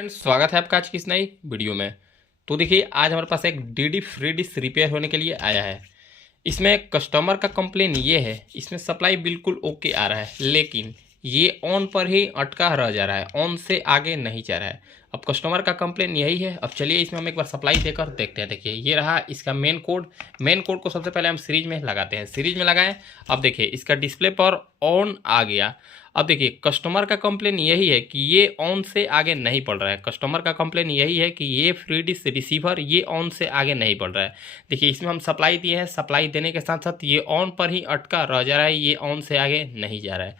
Friends, स्वागत है आपका आज की इस नई वीडियो में। तो देखिए, आज हमारे पास एक डीडी फ्री डिश रिपेयर होने के लिए आया है। इसमें कस्टमर का कंप्लेन ये है, इसमें सप्लाई बिल्कुल ओके आ रहा है, लेकिन ये ऑन पर ही अटका रह जा रहा है, ऑन से आगे नहीं जा रहा है। अब कस्टमर का कंप्लेन यही है। अब चलिए इसमें हम एक बार सप्लाई देकर देखते हैं। देखिए, ये रहा इसका मेन कोड। मेन कोड को सबसे पहले हम सीरीज में लगाते हैं। सीरीज में लगाएं। अब देखिए इसका डिस्प्ले पर ऑन आ गया। अब देखिए कस्टमर का कंप्लेन यही है कि ये ऑन से आगे नहीं बढ़ रहा है। कस्टमर का कंप्लेन यही है कि ये फ्री डिश रिसीवर ये ऑन से आगे नहीं बढ़ रहा है। देखिए इसमें हम सप्लाई दिए हैं, सप्लाई देने के साथ साथ ये ऑन पर ही अटका रह जा रहा है, ये ऑन से आगे नहीं जा रहा है।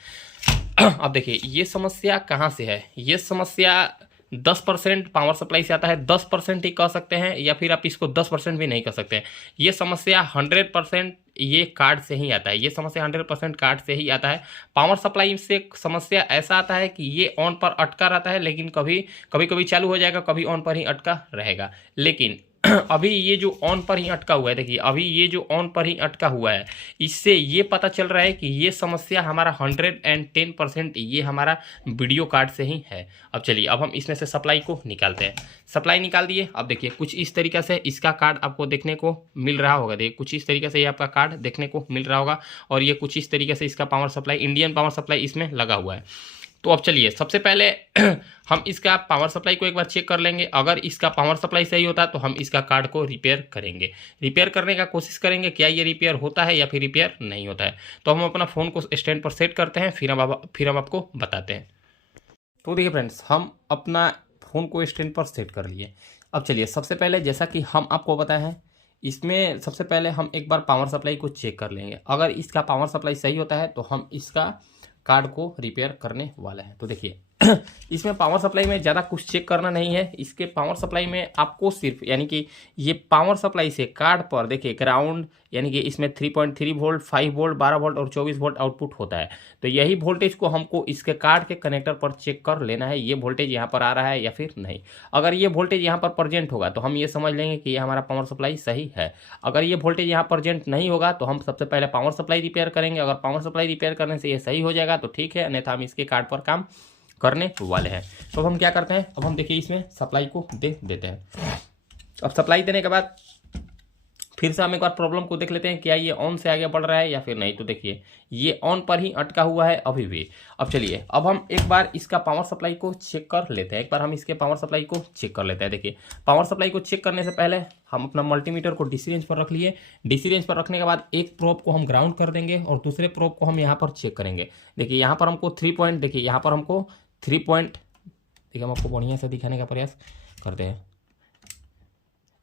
अब देखिए ये समस्या कहाँ से है। ये समस्या 10% पावर सप्लाई से आता है। 10% ही कह सकते हैं, या फिर आप इसको 10% भी नहीं कह सकते हैं। ये समस्या 100% ये कार्ड से ही आता है। ये समस्या 100% कार्ड से ही आता है। पावर सप्लाई से समस्या ऐसा आता है कि ये ऑन पर अटका रहता है, लेकिन कभी कभी चालू हो जाएगा, कभी ऑन पर ही अटका रहेगा। लेकिन अभी ये जो ऑन पर ही अटका हुआ है, देखिए अभी ये जो ऑन पर ही अटका हुआ है, इससे ये पता चल रहा है कि ये समस्या हमारा 110% ये हमारा वीडियो कार्ड से ही है। अब चलिए अब हम इसमें से सप्लाई को निकालते हैं। सप्लाई निकाल दिए। अब देखिए कुछ इस तरीके से इसका कार्ड आपको देखने को मिल रहा होगा। देखिए कुछ इस तरीके से ये आपका कार्ड देखने को मिल रहा होगा, और ये कुछ इस तरीके से इसका power supply, Indian power supply इसमें लगा हुआ है। तो अब चलिए सबसे पहले हम इसका पावर सप्लाई को एक बार चेक कर लेंगे। अगर इसका पावर सप्लाई सही होता है तो हम इसका कार्ड को रिपेयर करेंगे। रिपेयर करने का कोशिश करेंगे, क्या ये रिपेयर होता है या फिर रिपेयर नहीं होता है। तो हम अपना फ़ोन को स्टैंड पर सेट करते हैं, फिर हम आपको बताते हैं। तो देखिए फ्रेंड्स, हम अपना फ़ोन को स्टैंड पर सेट कर लिए। अब चलिए सबसे पहले जैसा कि हम आपको बताए हैं, इसमें सबसे पहले हम एक बार पावर सप्लाई को चेक कर लेंगे। अगर इसका पावर सप्लाई सही होता है तो हम इसका कार्ड को रिपेयर करने वाले हैं। तो देखिए इसमें पावर सप्लाई में ज़्यादा कुछ चेक करना नहीं है। इसके पावर सप्लाई में आपको सिर्फ यानी कि ये पावर सप्लाई से कार्ड पर देखिए ग्राउंड, यानी कि इसमें 3.3 वोल्ट, 5 वोल्ट, 12 वोल्ट और 24 वोल्ट आउटपुट होता है। तो यही वोल्टेज को हमको इसके कार्ड के कनेक्टर पर चेक कर लेना है, ये वोल्टेज यहाँ पर आ रहा है या फिर नहीं। अगर ये वोल्टेज यहाँ पर प्रेजेंट होगा तो हम ये समझ लेंगे कि ये हमारा पावर सप्लाई सही है। अगर ये वोल्टेज यहाँ प्रेजेंट नहीं होगा तो हम सबसे पहले पावर सप्लाई रिपेयर करेंगे। अगर पावर सप्लाई रिपेयर करने से ये सही हो जाएगा तो ठीक है, अन्यथा हम इसके कार्ड पर काम करने वाले हैं। तो हम क्या करते हैं, अब हम देखिए इसमें सप्लाई को दे देते हैं। अब सप्लाई देने के बाद फिर से हम एक बार प्रॉब्लम को देख लेते हैं, क्या ये ऑन से आगे बढ़ रहा है या फिर नहीं। तो देखिए ये ऑन पर ही अटका हुआ है अभी भी। अब चलिए अब हम एक बार इसका पावर सप्लाई को चेक कर लेते हैं। एक बार हम इसके पावर सप्लाई को चेक कर लेते हैं। देखिए पावर सप्लाई को चेक करने से पहले हम अपना मल्टीमीटर को डीसी रेंज पर रख लिए। डीसी रेंज पर रखने के बाद एक प्रोब को हम ग्राउंड कर देंगे और दूसरे प्रोब को हम यहाँ पर चेक करेंगे। देखिए यहाँ पर हमको 3 पॉइंट, देखिए यहाँ पर हमको 3 पॉइंट, देखिए हम आपको बढ़िया से दिखाने का प्रयास करते हैं।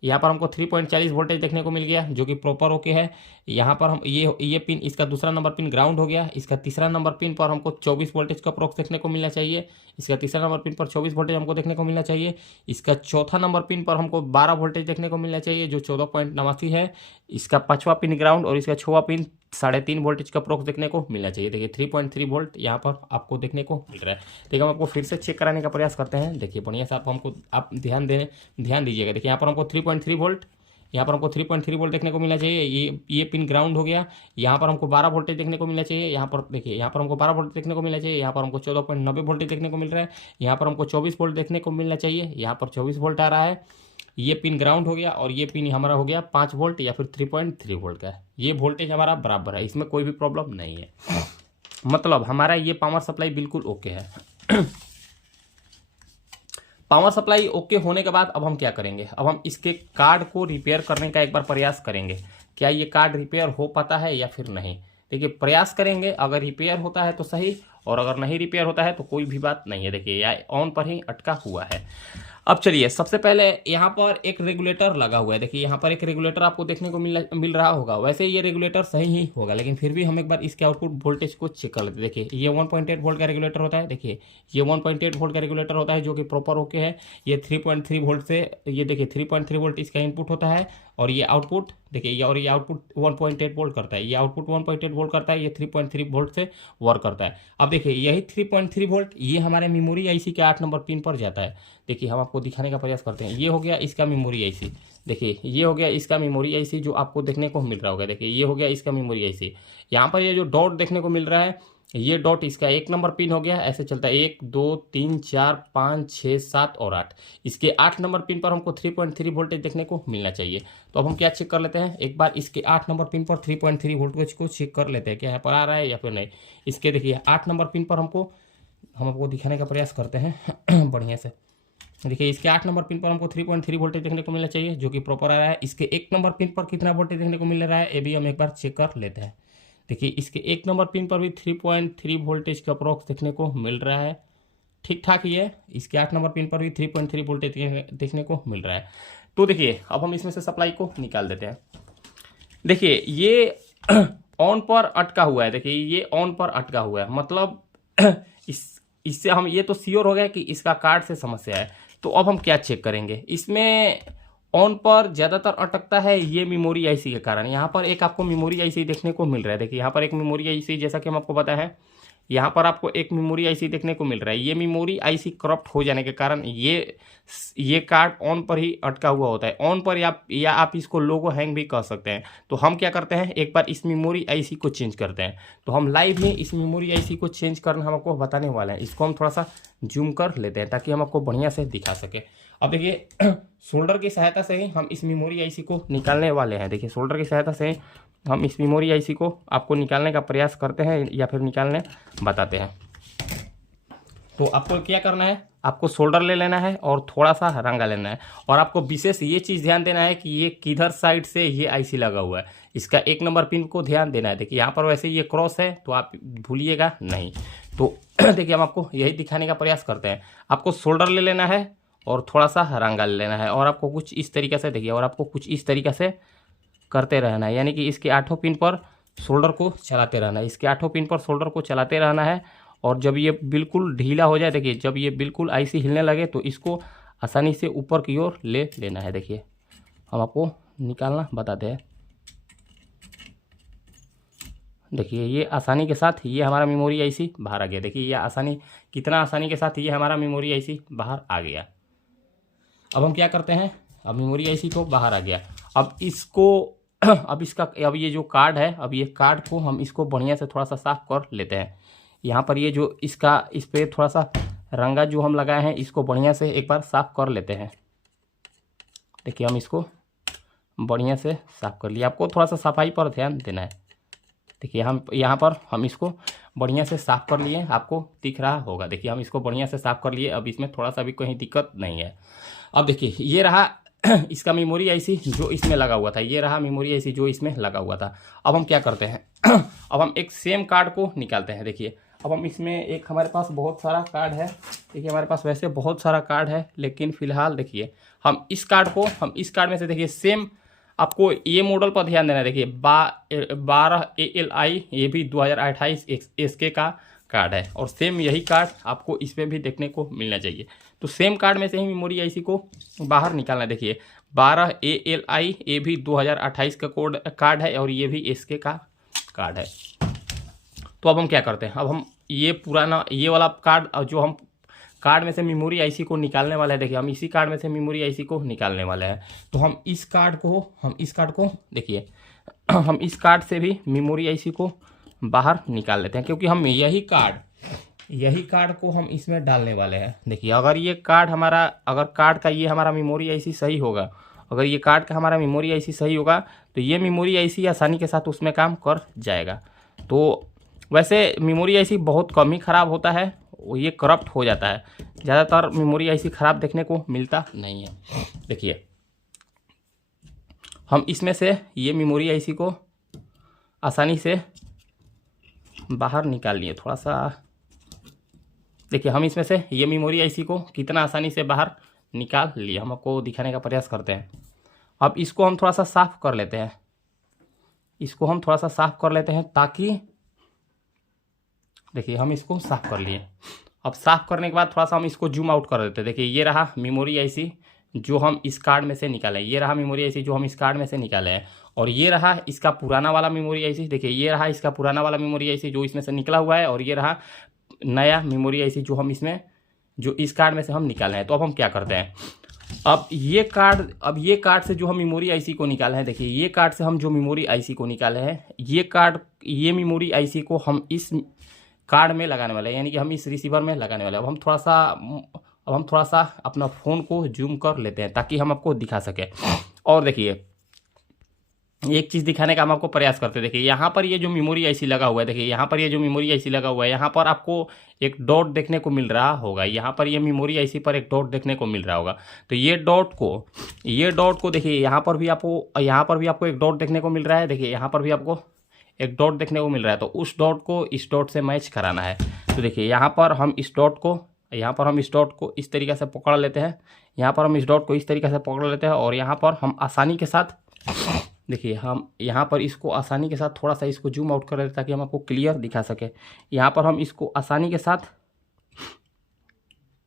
यहाँ पर हमको 3.40 वोल्टेज देखने को मिल गया, जो कि प्रॉपर ओके है। यहाँ पर हम ये पिन, इसका दूसरा नंबर पिन ग्राउंड हो गया। इसका तीसरा नंबर पिन पर हमको 24 वोल्टेज का अप्रोक्स देखने को मिलना चाहिए। इसका तीसरा नंबर पिन पर 24 वोल्टेज हमको देखने को मिलना चाहिए। इसका चौथा नंबर पिन पर हमको 12 वोल्टेज देखने को मिलना चाहिए, जो 14.89 है। इसका पाँचवा पिन ग्राउंड और इसका 6वां पिन 3.5 वोल्टेज का अप्रोक्स देखने को मिलना चाहिए। देखिए 3.3 वोल्ट यहाँ पर आपको देखने को मिल रहा है। देखिए हम आपको फिर से चेक कराने का प्रयास करते हैं। देखिए बढ़िया से आप ध्यान दीजिएगा। देखिए यहाँ पर हमको 3.3 वोल्ट, यहाँ पर हमको 3.3 वोल्ट देखने को मिलना चाहिए। ये पिन ग्राउंड हो गया। यहाँ पर हमको 12 वोल्टेज देखने को मिलना चाहिए। यहाँ पर देखिए यहाँ पर हमको 12 वोल्ट देखने को मिलना चाहिए। यहाँ पर हमको 14.90 वोल्टेज देखने को मिल रहा है। यहाँ पर हमको 24 वोल्ट देखने को मिलना चाहिए। यहाँ पर 24 वोल्ट आ रहा है। ये पिन ग्राउंड हो गया और ये पिन हमारा हो गया 5 वोल्ट या फिर 3.3 वोल्ट का। ये वोल्टेज हमारा बराबर है, इसमें कोई भी प्रॉब्लम नहीं है। मतलब हमारा ये पावर सप्लाई बिल्कुल ओके है। पावर सप्लाई ओके होने के बाद अब हम क्या करेंगे, अब हम इसके कार्ड को रिपेयर करने का एक बार प्रयास करेंगे। क्या ये कार्ड रिपेयर हो पाता है या फिर नहीं। देखिए प्रयास करेंगे, अगर रिपेयर होता है तो सही, और अगर नहीं रिपेयर होता है तो कोई भी बात नहीं है। देखिए यह ऑन पर ही अटका हुआ है। अब चलिए सबसे पहले यहाँ पर एक रेगुलेटर लगा हुआ है। देखिए यहाँ पर एक रेगुलेटर आपको देखने को मिल रहा होगा। वैसे ये रेगुलेटर सही ही होगा, लेकिन फिर भी हम एक बार इसके आउटपुट वोल्टेज को चेक कर लेते हैं। देखिए ये 1.8 वोल्ट का रेगुलेटर होता है। देखिए ये 1.8 वोल्ट का रेगुलेटर होता है, जो कि प्रॉपर ओके है। ये 3.3 वोल्ट से, ये देखिए 3.3 वोल्ट इसका इनपुट होता है, और ये आउटपुट देखिए ये आउटपुट 1.8 वोल्ट करता है। ये आउटपुट 1.8 वोल्ट करता है, ये 3.3 वोल्ट से वर्क करता है। अब देखिए यही 3.3 वोल्ट ये हमारे मेमोरी आईसी के 8 नंबर पिन पर जाता है। देखिए हम आपको दिखाने का प्रयास करते हैं। ये हो गया इसका मेमोरी आईसी। देखिए ये हो गया इसका मेमोरी आईसी जो आपको देखने को मिल रहा होगा। देखिए ये हो गया इसका मेमोरी आईसी। यहाँ पर ये जो डॉट देखने को मिल रहा है ये डॉट इसका 1 नंबर पिन हो गया। ऐसे चलता है 1 2 3 4 5 6 7 और 8। इसके 8 नंबर पिन पर हमको 3.3 वोल्टेज देखने को मिलना चाहिए। तो अब हम क्या चेक कर लेते हैं, एक बार इसके 8 नंबर पिन पर 3.3 वोल्टेज को चेक कर लेते हैं, क्या यहाँ पर आ रहा है या फिर नहीं। इसके देखिए 8 नंबर पिन पर हम आपको दिखाने का प्रयास करते हैं बढ़िया से। देखिए इसके 8 नंबर पिन पर हमको 3.3 वोल्टेज देखने को मिलना चाहिए, जो कि प्रॉपर आ रहा है। इसके 1 नंबर पिन पर कितना वोल्टेज देखने को मिल रहा है, ये भी हम एक बार चेक कर लेते हैं। देखिए इसके 1 नंबर पिन पर भी 3.3 वोल्टेज का अप्रॉक्स देखने को मिल रहा है, ठीक ठाक ही है। इसके 8 नंबर पिन पर भी 3.3 वोल्टेज देखने को मिल रहा है। तो देखिए अब हम इसमें से सप्लाई को निकाल देते हैं। देखिए ये ऑन पर अटका हुआ है, देखिए ये ऑन पर अटका हुआ है, मतलब इससे हम ये तो श्योर हो गया कि इसका कार्ड से समस्या है। तो अब हम क्या चेक करेंगे, इसमें ऑन पर ज़्यादातर अटकता है ये मेमोरी आईसी के कारण। यहाँ पर एक आपको मेमोरी आईसी देखने को मिल रहा है। देखिए यहाँ पर एक मेमोरी आईसी, जैसा कि हम आपको पता है, यहाँ पर आपको एक मेमोरी आईसी देखने को मिल रहा है। ये मेमोरी आईसी करप्ट हो जाने के कारण ये कार्ड ऑन पर ही अटका हुआ होता है। ऑन पर या आप इसको लोगो हैंग भी कर सकते हैं। तो हम क्या करते हैं, एक बार इस मेमोरी आईसी को चेंज करते हैं। तो हम लाइव ही इस मेमोरी आईसी को चेंज करना हम आपको बताने वाले हैं। इसको हम थोड़ा सा जूम कर लेते हैं ताकि हम आपको बढ़िया से दिखा सके। अब देखिए सोल्डर की सहायता से ही हम इस मेमोरी आईसी को निकालने वाले हैं। देखिए सोल्डर की सहायता से हम इस मेमोरी आईसी को आपको निकालने का प्रयास करते हैं या फिर निकालने बताते हैं। तो आपको क्या करना है, आपको सोल्डर ले लेना है और थोड़ा सा रंगा लेना है। और आपको विशेष ये चीज़ ध्यान देना है कि ये किधर साइड से ये आईसी लगा हुआ है, इसका 1 नंबर पिन को ध्यान देना है। देखिए यहाँ पर वैसे ये क्रॉस है तो आप भूलिएगा नहीं। तो देखिए हम आपको यही दिखाने का प्रयास करते हैं। आपको सोल्डर ले लेना है और थोड़ा सा रंगा ले लेना है और आपको कुछ इस तरीके से, देखिए, और आपको कुछ इस तरीके से करते रहना है, यानी कि इसके 8 पिन पर सोल्डर को चलाते रहना है। इसके 8 पिन पर सोल्डर को चलाते रहना है और जब ये बिल्कुल ढीला हो जाए, देखिए जब ये बिल्कुल आईसी हिलने लगे तो इसको आसानी से ऊपर की ओर ले लेना है। देखिए हम आपको निकालना बताते हैं। देखिए ये आसानी के साथ ये हमारा मेमोरी आईसी बाहर आ गया। देखिए ये कितना आसानी के साथ ये हमारा मेमोरी आईसी बाहर आ गया। अब हम क्या करते हैं, अब मेमोरी आईसी को बाहर आ गया। अब ये जो कार्ड है, अब ये कार्ड को हम इसको बढ़िया से थोड़ा सा साफ कर लेते हैं। यहाँ पर ये जो इस पर थोड़ा सा रंगा जो हम लगाए हैं, इसको बढ़िया से एक बार साफ कर लेते हैं। देखिए हम इसको बढ़िया से साफ कर लिए। आपको थोड़ा सा सफाई पर ध्यान देना है। देखिए हम यहाँ पर हम इसको बढ़िया से साफ कर लिए, आपको दिख रहा होगा। देखिए हम इसको बढ़िया से साफ कर लिए। अब इसमें थोड़ा सा भी कोई दिक्कत नहीं है। अब देखिए ये रहा इसका मेमोरी आईसी जो इसमें लगा हुआ था, ये रहा मेमोरी आईसी जो इसमें लगा हुआ था। अब हम क्या करते हैं अब हम एक सेम कार्ड को निकालते हैं। देखिए अब हम इसमें एक हमारे पास बहुत सारा कार्ड है। देखिए हमारे पास वैसे बहुत सारा कार्ड है, लेकिन फिलहाल देखिए हम इस कार्ड में से, देखिए सेम आपको ये मॉडल पर ध्यान देना है। देखिए 12 ALI, ये भी 2028 SK का कार्ड है और सेम यही कार्ड आपको इसमें भी देखने को मिलना चाहिए। तो सेम कार्ड में से ही मेमोरी आईसी को बाहर निकालना है। देखिए 12 ALI, ये भी 2028 का कार्ड है और ये भी SK का कार्ड है। तो अब हम क्या करते हैं, अब हम ये वाला कार्ड जो हम कार्ड में से मेमोरी आईसी को निकालने वाले हैं। देखिए हम इसी कार्ड में से मेमोरी आईसी को निकालने वाले हैं। तो हम इस कार्ड को देखिए हम इस कार्ड से भी मेमोरी आईसी को बाहर निकाल लेते हैं, क्योंकि हम यही कार्ड को हम इसमें डालने वाले हैं। देखिए अगर कार्ड का ये हमारा मेमोरी आईसी सही होगा, अगर ये कार्ड का हमारा मेमोरी आईसी सही होगा तो ये मेमोरी आईसी आसानी के साथ उसमें काम कर जाएगा। तो वैसे मेमोरी आईसी बहुत कम ही ख़राब होता है, ये करप्ट हो जाता है। ज़्यादातर मेमोरी आईसी ख़राब देखने को मिलता नहीं है। देखिए हम इसमें से ये मेमोरी आईसी को आसानी से बाहर निकाल लिए। थोड़ा सा देखिए हम इसमें से ये मेमोरी आईसी को कितना आसानी से बाहर निकाल लिए, हम आपको दिखाने का प्रयास करते हैं। अब इसको हम थोड़ा सा साफ कर लेते हैं, ताकि देखिए हम इसको साफ कर लिए। अब साफ करने के बाद थोड़ा सा हम इसको जूम आउट कर देते हैं। देखिए ये रहा मेमोरी आईसी जो हम इस कार्ड में से निकाले, हैं और ये रहा इसका पुराना वाला मेमोरी आईसी। देखिए ये रहा इसका पुराना वाला मेमोरी आईसी जो इसमें से निकला हुआ है और ये रहा नया मेमोरी आईसी जो इस कार्ड में से हम निकाले हैं। तो अब हम क्या करते हैं, अब ये कार्ड से जो हम मेमोरी आईसी को निकाले हैं, देखिए ये कार्ड से हम जो मेमोरी आईसी को निकाले हैं, ये मेमोरी आईसी को हम कार्ड में लगाने वाले हैं, यानी कि हम इस रिसीवर में लगाने वाले हैं। अब हम थोड़ा सा अपना फ़ोन को जूम कर लेते हैं ताकि हम आपको दिखा सकें। और देखिए एक चीज़ दिखाने का हम आपको प्रयास करते हैं। देखिए यहाँ पर ये जो मेमोरी आईसी लगा हुआ है, देखिए यहाँ पर ये जो मेमोरी आईसी लगा हुआ है, यहाँ पर आपको एक डॉट देखने को मिल रहा होगा। यहाँ पर ये मेमोरी आईसी पर एक डॉट देखने को मिल रहा होगा। तो ये डॉट को देखिए यहाँ पर भी आपको एक डॉट देखने को मिल रहा है। देखिए यहाँ पर भी आपको एक डॉट देखने को मिल रहा है। तो उस डॉट को इस डॉट से मैच कराना है। तो देखिए यहाँ पर हम इस डॉट को इस तरीके से पकड़ लेते हैं। यहाँ पर हम इस डॉट को इस तरीके से पकड़ लेते हैं और यहाँ पर हम आसानी के साथ, देखिए हम यहाँ पर इसको आसानी के साथ थोड़ा सा इसको जूम आउट कर लेते हैं ताकि हम आपको क्लियर दिखा सके। यहाँ पर हम इसको आसानी के साथ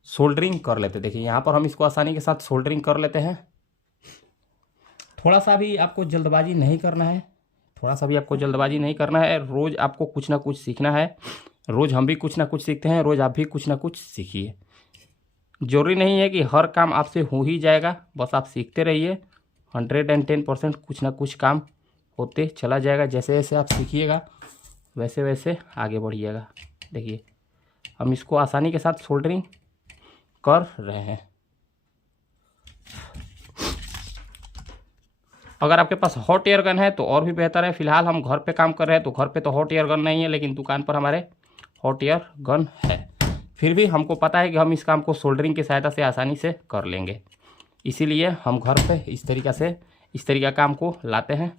सोल्डरिंग कर लेते हैं। देखिए यहाँ पर हम इसको आसानी के साथ सोल्डरिंग कर लेते हैं। थोड़ा सा भी आपको जल्दबाजी नहीं करना है। रोज़ आपको कुछ ना कुछ सीखना है। रोज़ हम भी कुछ ना कुछ सीखते हैं, रोज़ आप भी कुछ ना कुछ सीखिए। ज़रूरी नहीं है कि हर काम आपसे हो ही जाएगा, बस आप सीखते रहिए। 110% कुछ ना कुछ काम होते चला जाएगा। जैसे जैसे आप सीखिएगा वैसे वैसे आगे बढ़िएगा। देखिए हम इसको आसानी के साथ सोल्डरिंग कर रहे हैं। अगर आपके पास हॉट एयर गन है तो और भी बेहतर है। फिलहाल हम घर पे काम कर रहे हैं तो घर पे तो हॉट एयर गन नहीं है, लेकिन दुकान पर हमारे हॉट एयर गन है। फिर भी हमको पता है कि हम इस काम को सोल्डरिंग की सहायता से आसानी से कर लेंगे, इसीलिए हम घर पे इस तरीका काम को लाते हैं।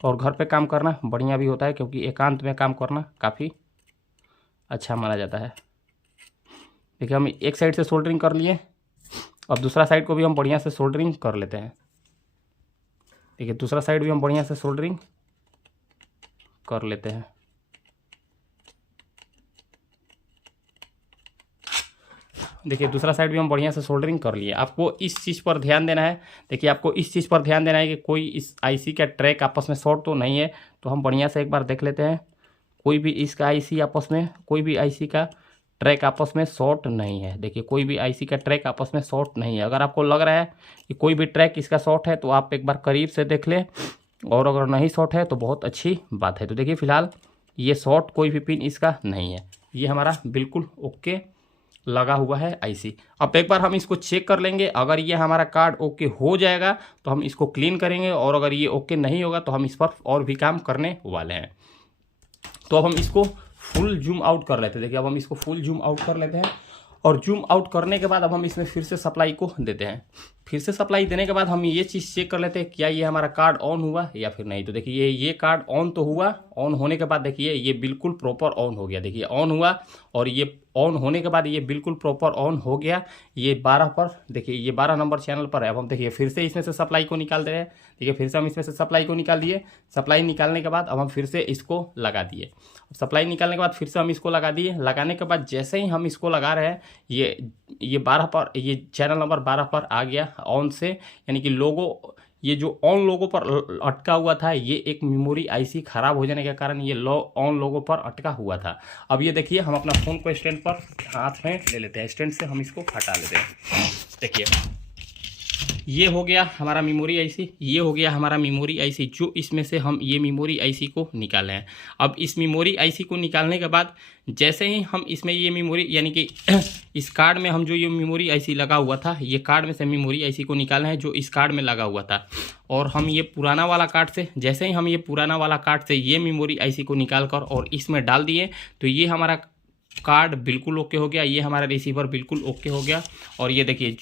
और घर पे काम करना बढ़िया भी होता है, क्योंकि एकांत में काम करना काफ़ी अच्छा माना जाता है। देखिए हम एक साइड से सोल्डरिंग कर लिए, अब दूसरा साइड को भी हम बढ़िया से सोल्डरिंग कर लेते हैं। देखिए दूसरा साइड भी हम बढ़िया से सोल्डरिंग कर लेते हैं। देखिए दूसरा साइड भी हम बढ़िया से सोल्डरिंग कर लिए। आपको इस चीज़ पर ध्यान देना है। देखिए आपको इस चीज़ पर ध्यान देना है कि कोई इस आईसी का ट्रैक आपस में शॉर्ट तो नहीं है। तो हम बढ़िया से एक बार देख लेते हैं। कोई भी आईसी का ट्रैक आपस में शॉर्ट नहीं है। देखिए कोई भी आईसी का ट्रैक आपस में शॉर्ट नहीं है। अगर आपको लग रहा है कि कोई भी ट्रैक इसका शॉर्ट है तो आप एक बार करीब से देख लें, और अगर नहीं शॉर्ट है तो बहुत अच्छी बात है। तो देखिए फिलहाल ये शॉर्ट कोई भी पिन इसका नहीं है, ये हमारा बिल्कुल ओके लगा हुआ है आईसी। अब एक बार हम इसको चेक कर लेंगे। अगर ये हमारा कार्ड ओके हो जाएगा तो हम इसको क्लीन करेंगे, और अगर ये ओके नहीं होगा तो हम इस पर और भी काम करने वाले हैं। तो अब हम इसको फुल जूम आउट कर लेते हैं। देखिए अब हम इसको फुल जूम आउट कर लेते हैं, और जूम आउट करने के बाद अब हम इसमें फिर से सप्लाई को देते हैं। फिर से सप्लाई देने के बाद हम ये चीज़ चेक कर लेते हैं क्या ये हमारा कार्ड ऑन हुआ या फिर नहीं। तो देखिए ये कार्ड ऑन तो हुआ। ऑन होने के बाद देखिए ये बिल्कुल प्रॉपर ऑन हो गया। देखिए ऑन हुआ, और ये ऑन होने के बाद ये बिल्कुल प्रॉपर ऑन हो गया। ये 12 पर, देखिए ये 12 नंबर चैनल पर है। अब हम देखिए फिर से इसमें से सप्लाई को निकाल दे रहे हैं। देखिए फिर से हम इसमें से सप्लाई को निकाल दिए। सप्लाई निकालने के बाद अब हम फिर से इसको लगा दिए। सप्लाई निकालने के बाद फिर से हम इसको लगा दिए। लगाने के बाद जैसे ही हम इसको लगा रहे हैं ये 12 पर, ये चैनल नंबर 12 पर आ गया ऑन से, यानी कि लोगो, ये जो ऑन लोगो पर अटका हुआ था, ये एक मेमोरी आईसी खराब हो जाने के कारण ये ऑन लोगो पर अटका हुआ था। अब ये देखिए हम अपना फ़ोन को स्टैंड पर हाथ में ले लेते हैं, स्टैंड से हम इसको हटा लेते हैं। देखिए ये हो गया हमारा मेमोरी आईसी, ये हो गया हमारा मेमोरी आईसी, जो इसमें से हम ये मेमोरी आईसी को निकाले हैं। अब इस मेमोरी आईसी को निकालने के बाद जैसे ही हम इसमें ये मेमोरी, यानी कि इस कार्ड में हम जो ये मेमोरी आईसी लगा हुआ था, ये कार्ड में से मेमोरी आईसी को निकालना है जो इस कार्ड में लगा हुआ था। और हम ये पुराना वाला कार्ड से, जैसे ही हम ये पुराना वाला कार्ड से ये मेमोरी आईसी को निकाल कर और इसमें डाल दिए तो ये हमारा कार्ड बिल्कुल ओके हो गया। ये हमारा रिसीवर बिल्कुल ओके हो गया। और ये देखिए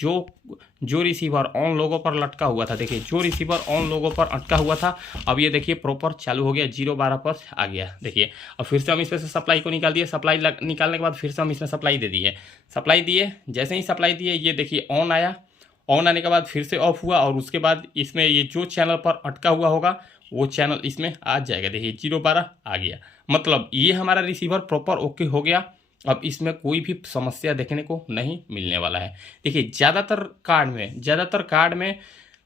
जो रिसीवर ऑन लोगो पर लटका हुआ था, देखिए जो रिसीवर ऑन लोगो पर अटका हुआ था, अब ये देखिए प्रॉपर चालू हो गया, 012 पर आ गया। देखिए अब फिर से हम इसमें से सप्लाई को निकाल दिए। सप्लाई निकालने के बाद फिर से हम इसमें सप्लाई दे दिए। सप्लाई दिए, जैसे ही सप्लाई दिए ये देखिए ऑन आया। ऑन आने के बाद फिर से ऑफ हुआ, और उसके बाद इसमें ये जो चैनल पर अटका हुआ होगा वो चैनल इसमें आ जाएगा। देखिए 012 आ गया, मतलब ये हमारा रिसीवर प्रॉपर ओके हो गया। अब इसमें कोई भी समस्या देखने को नहीं मिलने वाला है। देखिए ज़्यादातर कार्ड में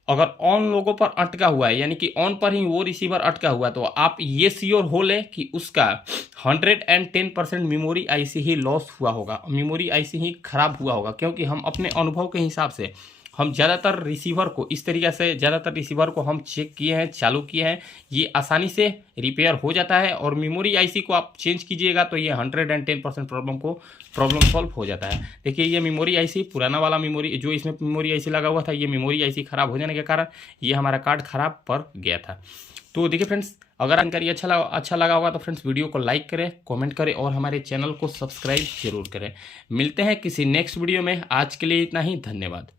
अगर ऑन लोगो पर अटका हुआ है, यानी कि ऑन पर ही वो रिसीवर अटका हुआ, तो आप ये श्योर हो लें कि उसका 110% मेमोरी आईसी ही लॉस हुआ होगा, मेमोरी आईसी ही खराब हुआ होगा। क्योंकि हम अपने अनुभव के हिसाब से हम ज़्यादातर रिसीवर को इस तरीके से हम चेक किए हैं, चालू किए हैं, ये आसानी से रिपेयर हो जाता है। और मेमोरी आईसी को आप चेंज कीजिएगा तो ये 110% प्रॉब्लम सॉल्व हो जाता है। देखिए ये मेमोरी आईसी पुराना वाला मेमोरी जो इसमें मेमोरी आईसी लगा हुआ था, ये मेमोरी आईसी ख़राब हो जाने के कारण ये हमारा कार्ड ख़राब पड़ गया था। तो देखिए फ्रेंड्स, अगर जानकारी अच्छा लगा होगा तो फ्रेंड्स वीडियो को लाइक करें, कमेंट करें और हमारे चैनल को सब्सक्राइब जरूर करें। मिलते हैं किसी नेक्स्ट वीडियो में। आज के लिए इतना ही, धन्यवाद।